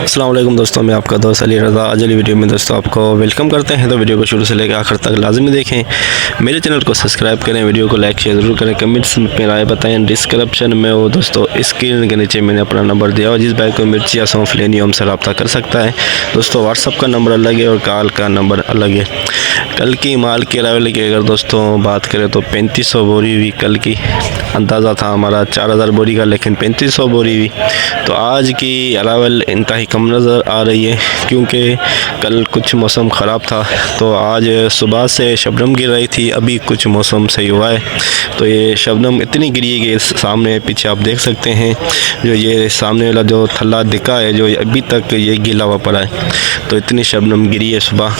अस्सलाम वालेकुम दोस्तों, मैं आपका दोस्त अली रज़ा। आज वाली वीडियो में दोस्तों आपको वेलकम करते हैं। तो वीडियो को शुरू से लेकर आखिर तक लाजमी देखें। मेरे चैनल को सब्सक्राइब करें, वीडियो को लाइक शेयर ज़रूर करें, कमेंट्स में राय बताएं। डिस्क्रिप्शन में वो दोस्तों स्क्रीन के नीचे मैंने अपना नंबर दिया और जिस भाई को मिर्ची या सौंफ लेनी हो हमसे रब्ता कर सकता है। दोस्तों व्हाट्सअप का नंबर अलग है और कॉल का नंबर अलग है। कल की माल के अरावल की अगर दोस्तों बात करें तो 3500 बोरी हुई। कल की अंदाज़ा था हमारा 4000 बोरी का, लेकिन 3500 बोरी हुई। तो आज की अरावल इंतहाई कम नज़र आ रही है क्योंकि कल कुछ मौसम ख़राब था। तो आज सुबह से शबनम गिर रही थी, अभी कुछ मौसम सही हुआ है। तो ये शबनम इतनी गिरी है कि सामने पीछे आप देख सकते हैं, जो ये सामने वाला जो थल्ला दिखा है जो अभी तक ये गीला हुआ पड़ा है। तो इतनी शबनम गिरी है सुबह।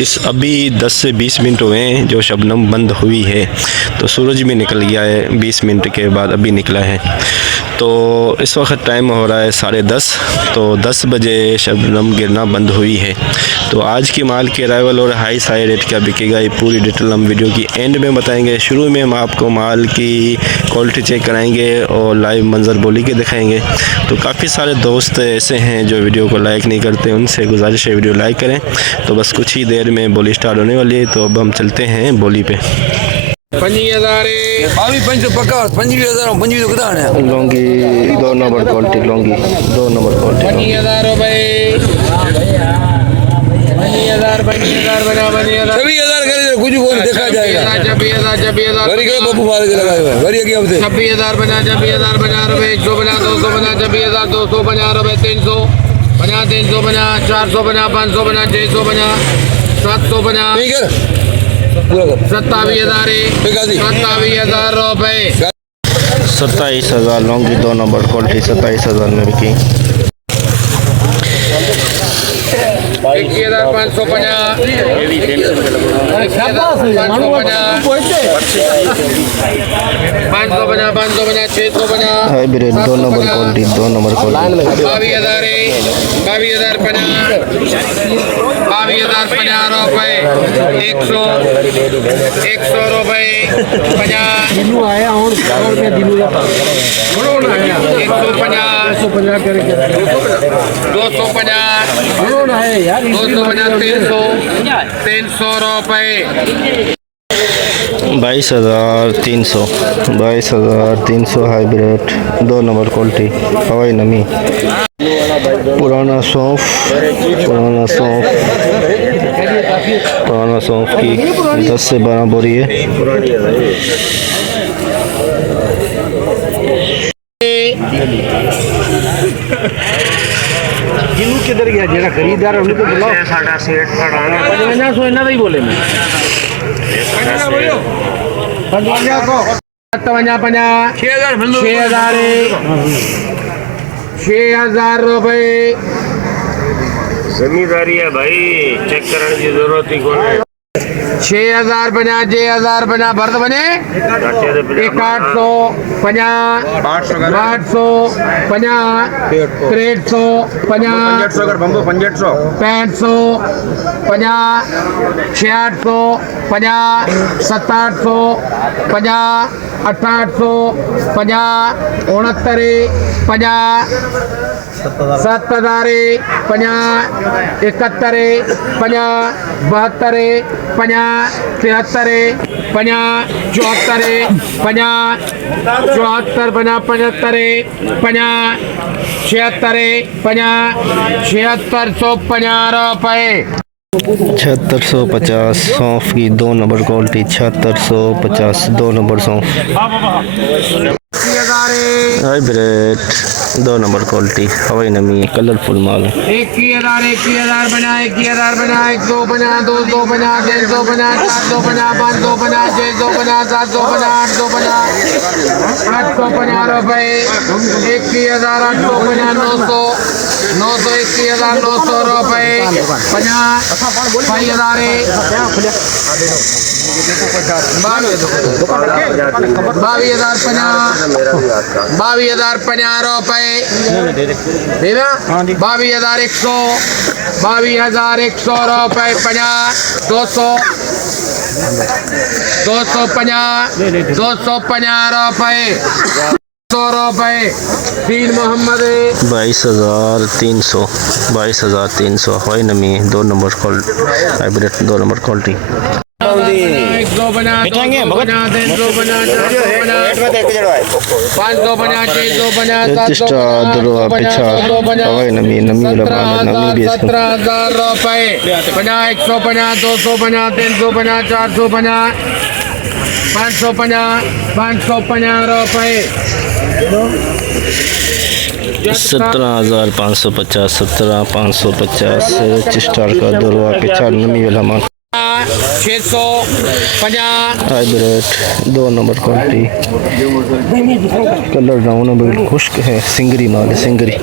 इस अभी 10 से 20 मिनट हुए हैं जो शबनम बंद हुई है। तो सूरज भी निकल गया है 20 मिनट के बाद, अभी निकला है। तो इस वक्त टाइम हो रहा है 10:30। तो 10 बजे शबनम गिरना बंद हुई है। तो आज की माल के अराइवल और हाई साई रेट क्या बिकेगा ये पूरी डिटेल हम वीडियो की एंड में बताएंगे। शुरू में हम आपको माल की क्वालिटी चेक कराएंगे और लाइव मंजर बोली के दिखाएंगे। तो काफ़ी सारे दोस्त ऐसे हैं जो वीडियो को लाइक नहीं करते, उनसे गुजारिश है वीडियो लाइक करें। तो बस कुछ ही देर में बोली स्टार्ट होने वाली है। तो अब हम चलते हैं बोली पे। 25,000 Laungi 2 number quality, Laungi 2 number quality. 25,000 रुपये 25,000 बना 25,000 करे कुछ बोल देखा जाएगा। 26,000 बबू मार के लगाए हुए 26,000 बना 26,000 बना रुपये 100 बना 200 बना 26,000 200 बना रुपये 300 बना 300 बना 400 बना 500 बना 600 बना 700 बना 27,000 27,000 रुपये 27,000 लौंगी 2 नंबर क्वालिटी 27,000 में बिकी। 21,550 500 बना 600 बना hybrid 2 number quality 2 number quality. 22,000 50 रुपये 100 रुपये 50 300 रुपये 22,300 हाइब्रिड 2 नंबर क्वालिटी हवाई नमी। पुराना सौंफ की 10 से 12 बोरी है। जिन्हों किधर गया जेड़ा खरीदार उन्हें तो बुलाओ। साडा सेठ खड़ाना 5500 इन्ना ही बोले मैं 6,000 रुपये जमींदारी है भाई, चेक करने की जरूरत ही कौन है। 6,000 बना 6,000 बना भरत बने 850 50 800 50 300 50 500 50 600 50 700 50 800 50 69 50 7,000 50 71 50 72 50 73 50 74 50 74 50 75 50 76 50 7650 रुपये 7650 सौंफ की 2 नंबर क्वालिटी 7650 2 नंबर सौंफ। हाइब्रिड 2 नंबर क्वालिटी हवाई नमी कलरफुल माल। 21,000 बना 21,000 बना 100 बना 200 बना 300 बना 400 बना 500 बना 600 बना 700 बना 800 बना 850 रुपये 21,800 बना 900 21,900 रुपये 50 22,000 22,050 रुपये 22,100 22,100 रुपये 50 200 250 रुपये 2200 रुपए। तीन मोहम्मद 22,300 22,300 हवाई नमी 2 number quality hybrid 2 number quality 150 बना 200 बना 300 बना 400 बना 500 बना 600 बना 700 बना 800 बना हवाई नमी नमी वाला माल नमी भी इसका 17,000 रुपए बना 100 बना 200 बना 300 बना 400 बना 500 बना 550 रुपए 17,550 17,550 रिच स्टार का 2 रुपया पिछा नमी वाला माल 650 hybrid 2 number quality colour down है बिल्कुल खुश्क है सिंगरी माल है सिंगरी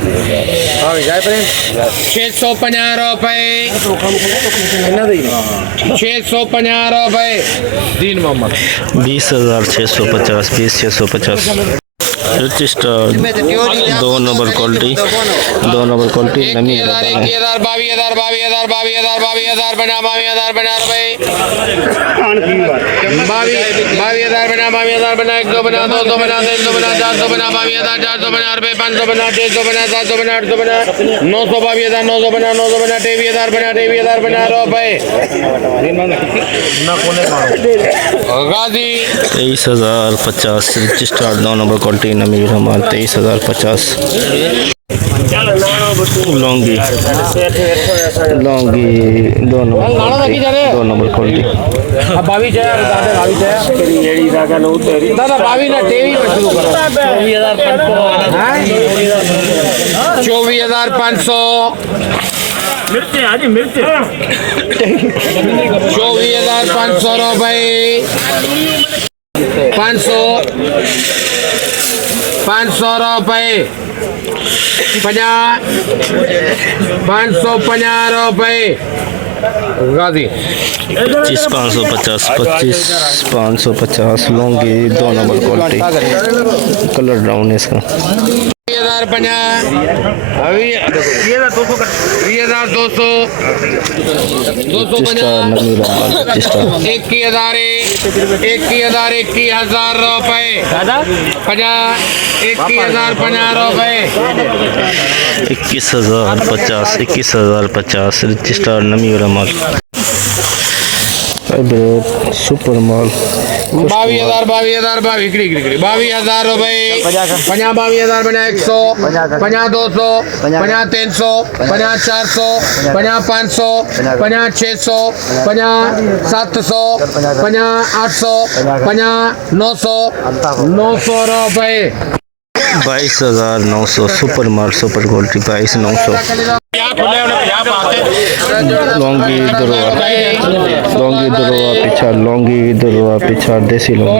650 रुपए 650 रुपए। तीन Mohammad 20,650 20,650 rich star 2 number quality 2 number quality नमी वाला माल है 21,000 22,000 बना 22,000 बना रुपए 22,000 बना 22,000 बना 100 बना 200 बना 300 बना 400 बना 22,000 400 बना रुपए 500 बना 600 बना 700 बना 800 बना 900 22,000 900 बना 900 बना 23,000 बना 23,000 बना रुपए गाजी 23,050 रिच स्टार 2 नंबर क्वालिटी नमी वाला माल 23,050 लौंगी 2 नंबर क्वालिटी दादा 24,500 24,500 रुपए 500 रुपए 550 रुपए गाजी 25,550 Laungi 2 number quality colour brown है इसका 2,200 नमी वाला माल 21,000 21,000 रुपए 21,050 रुपए 21,050 रिच स्टार नमी वाला माल हाइब्रिड सुपर माल 22,000 रुपए 22,000 बना 100 200 300 400 500 600 700 800 900 रुपए 22,900 सुपर माल सुपर क्वालिटी 22,900 लौंगी 2 रुपया पिछा लौंगी 2 रुपया पिछा देसी लौंगी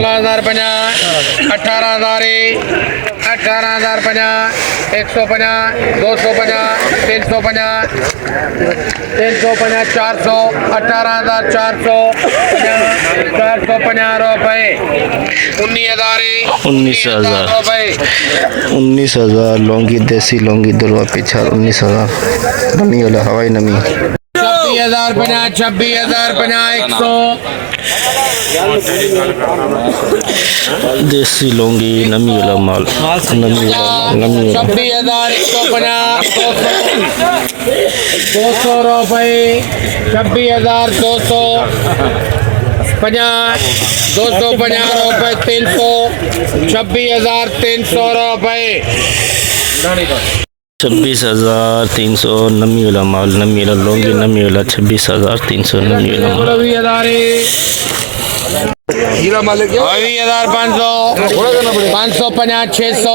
16,050 18,050 150 250 350 400 18,400 450 रुपए 19,000 रुपए 19,000 लौंगी देसी लौंगी 2 रुपया पिछा 19,000 नमी वाला हवाई नमी 26,050 देसी लौंगी नमी वाला माल नमी वाला 26,150 200 रुपए 26,200 250 रुपए 300 26,300 रुपए 26,300 नमी वाला माल नमी वाला लौंगी नमी वाला 26,300 नमी वाला माल 22,500 550 600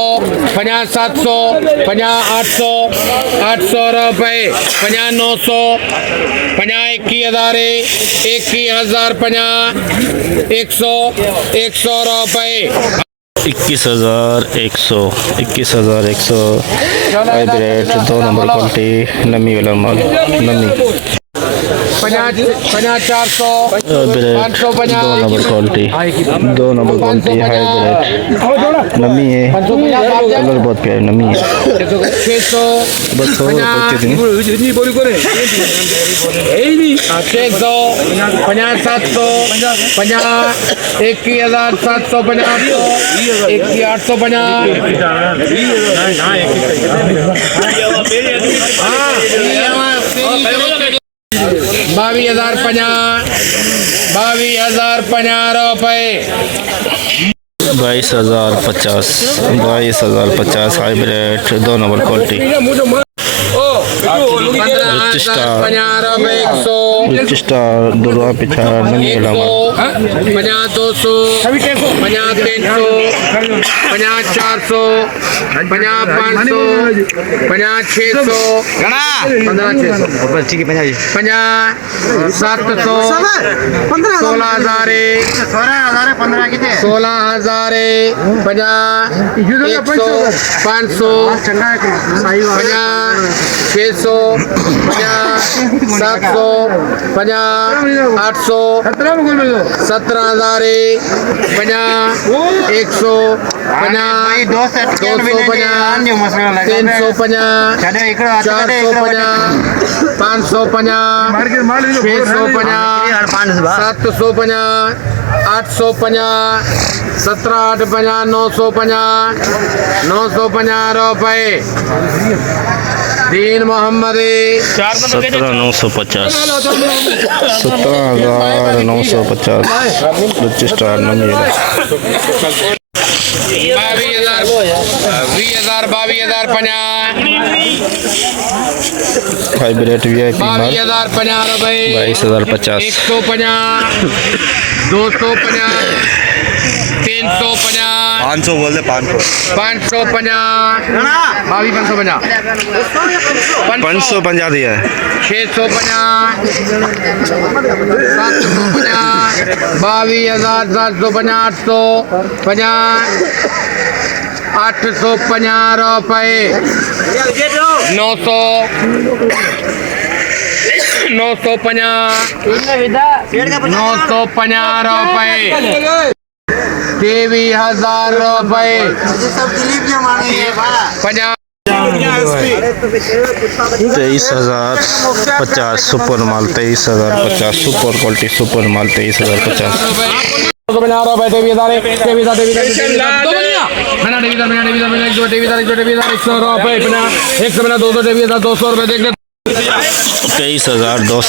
50 700 50 800 800 रुपए 50 900 50 21,000 21,050 100 रुपए 21,100 हाइब्रिड 2 नंबर क्वालिटी नमी वाला माल नमी 50 400 hybrid 2 number quality 2 number quality hybrid नमी है कलर बहुत प्यारी नमी है 600 बस 100 रुपये दिन 600 50 700 50 21,750 21,850 22,050 रुपये 22,050 hybrid 2 number quality rich star Durga पिछा नमी अलामा 50 200 50 300 50 400 50 500 50 600 15 700 16,000 16,000 50 100 500 600 50 700 50 800 17,000 50 100 50 250 350 450 550 650 750 850 17 850 950 रुपये दीन मोहम्मद 17,950 17,950 रिच स्टार नमी 22,050 हाइब्रिड वीआईपी माल 22,050 रुपये 22,050 150 250 350 500 बोल दे 500 550 550 दिया है 650 750 22,750 850 रुपये 900 950 रुपये 23,000 रुपये 23,050 सुपर माल 23,050 सुपर क्वालिटी सुपर माल 23,050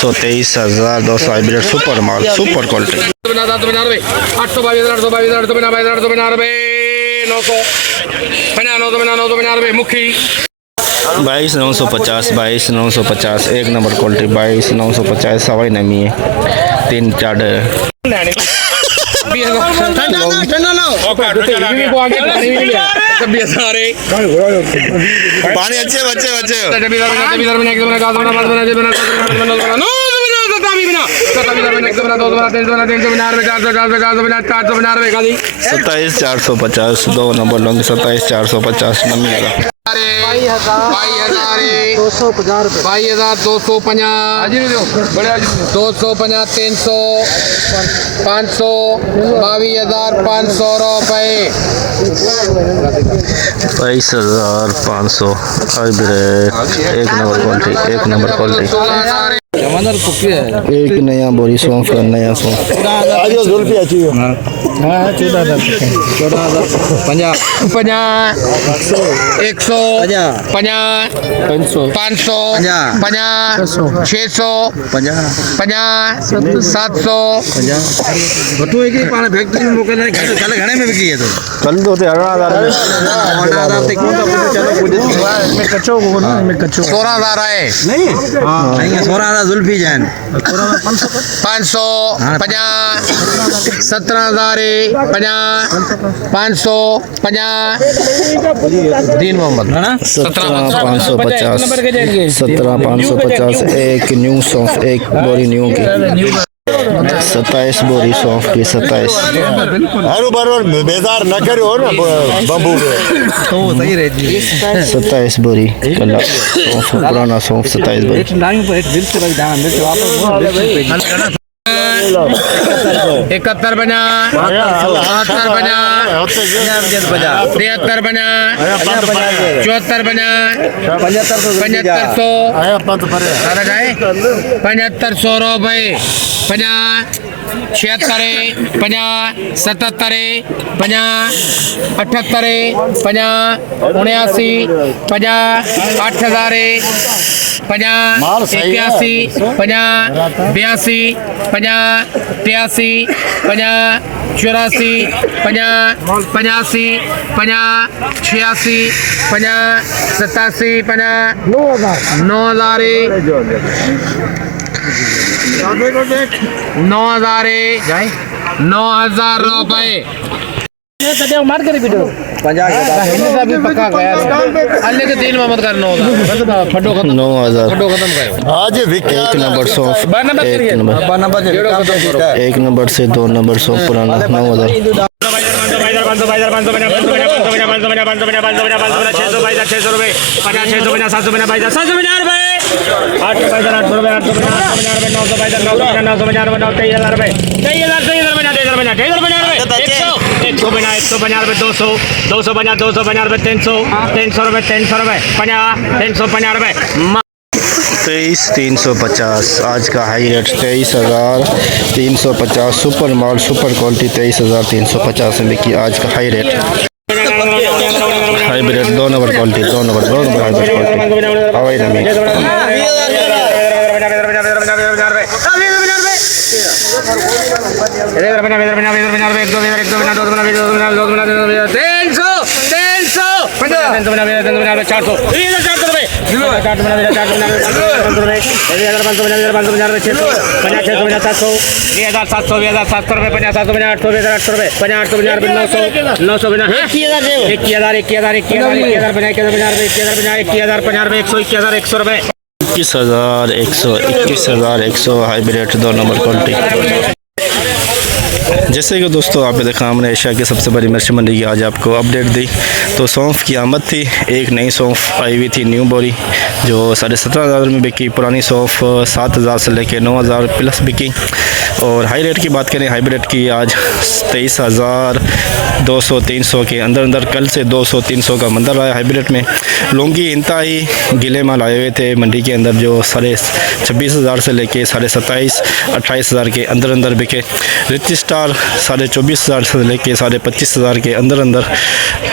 23,200 हाइब्रिड सुपर माल सुपर क्वालिटी 22,950 22,950 एक नंबर क्वालिटी 22,950 सवाई नमी है 3 चार्डर पानी अच्छे बच्चे सत्ताईस 450 2 नंबर लॉन्ग 27,450 नमी लगा 22,250 250 300 500 22,500 रुपये 22,500 हाइब्रिड एक नंबर क्वालिटी एक नया बोरी सौंफ का नया सौंफ 16,000 जुल्फी जैन 500 50 17,000 50 550 दीन मोहम्मद 17,550 17,550 एक न्यू सौंफ एक बोरी न्यू की 27 बोरी सौंफ की 27 हर बार बेजार न करो ना बम्बू में 27 बोरी कला सौंफ पुराना सौंफ 27 बोरी 71 बना 72 बना 73 बना 74 बना 7500 रुपये 76 50 77 50 78 50 79 50 8000 50 81 50 82 50 83 50 84 50 85 50 86 50 87 50 9000 रुपये अल्ले के तेल में मत करना होगा फटो खत्म 9000 फटो खत्म कर आज एक नंबर सौंफ एक नंबर से 2 नंबर सौंफ पुराना 9000 23,350 आज का हाई रेट 23,350 सुपर माल सुपर क्वालिटी 23,350 में बिकी आज का high rate hybrid 2 number quality 2 number hybrid quality हवाई नमी रुपये 21,100 हाइब्रिड 2 नंबर क्वालिटी। जैसे कि दोस्तों आपने देखा हमने एशिया की सबसे बड़ी मिर्च मंडी की आज आपको अपडेट दी। तो सौंफ की आमद थी, एक नई सौंफ आई हुई थी न्यू बोरी जो 17,500 में बिकी। पुरानी सौंफ 7,000 से लेके 9,000 प्लस बिकी। और हाई रेट की बात करें हाइब्रिड की आज 23,200-300 के अंदर कल से 200-300 का मंदर आया हाइब्रिड में। लौंगी इंतहाई गिले माल आए हुए थे मंडी के अंदर जो 26,500 से लेके 27,500-28,000 के अंदर बिके। रिच स्टार 24,500 से लेके 25,500 के अंदर।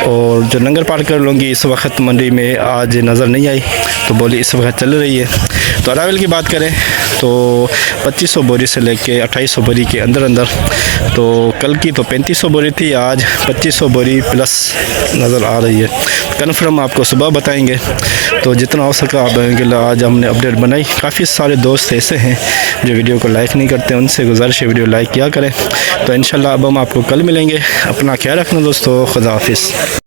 और जो नंगर पार्कर लौंगी इस वक्त मंडी में आज नज़र नहीं आई, तो बोली इस वक्त चल रही है। तो अरावल की बात करें तो 2500 बोरी से लेके 2800 बोरी के अंदर। तो कल की तो 3500 बोरी थी, आज 2500 बोरी प्लस नज़र आ रही है। कन्फर्म आपको सुबह बताएंगे। तो जितना हो सका आप आज हमने अपडेट बनाई। काफ़ी सारे दोस्त ऐसे हैं जो वीडियो को लाइक नहीं करते, उनसे गुजारिश है वीडियो लाइक किया करें। तो इंशाल्लाह अब हम आपको कल मिलेंगे। अपना ख्याल रखना दोस्तों, खुदा हाफिज़।